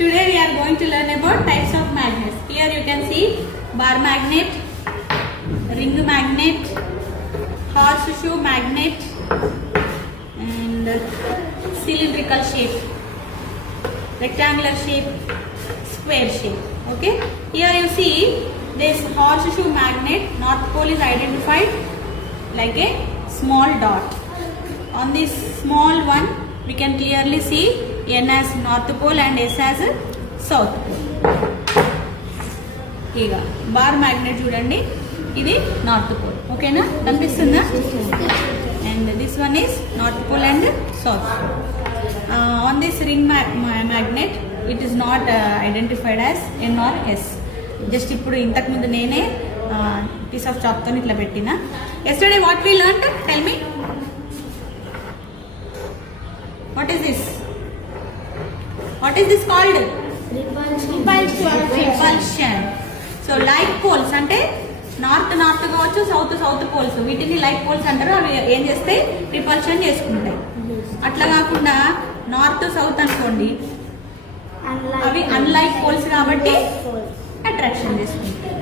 Today we are going to learn about types of magnets. Here you can see bar magnet, ring magnet, horseshoe magnet and cylindrical shape, rectangular shape, square shape. Okay, here you see this horseshoe magnet, north pole is identified like a small dot. On this small one we can clearly see N as north pole and S as south pole. ఇక bar magnet చూడండి, ఇది north pole. ఓకేనా, కనిపిస్తుందా? And this one is north pole and south pole. On this ring magnet it is not identified as N or S. Just ఇప్పుడు ఇంతకుముందు నేనే piece of చాక్తో ఇట్లా పెట్టిన. Yesterday what we learn, tell me what is this? What is this called? Repulsion. So like poles అంటే north north కావచ్చు, south south poles, వీటిని like poles అంటారు. అవి ఏం చేస్తాయి? రిపల్షన్ చేసుకుంటాయి. అట్లా కాకుండా నార్త్ సౌత్ అనుకోండి, అవి అన్లైక్ పోల్స్ కాబట్టి అట్రాక్షన్ చేసుకుంటాయి.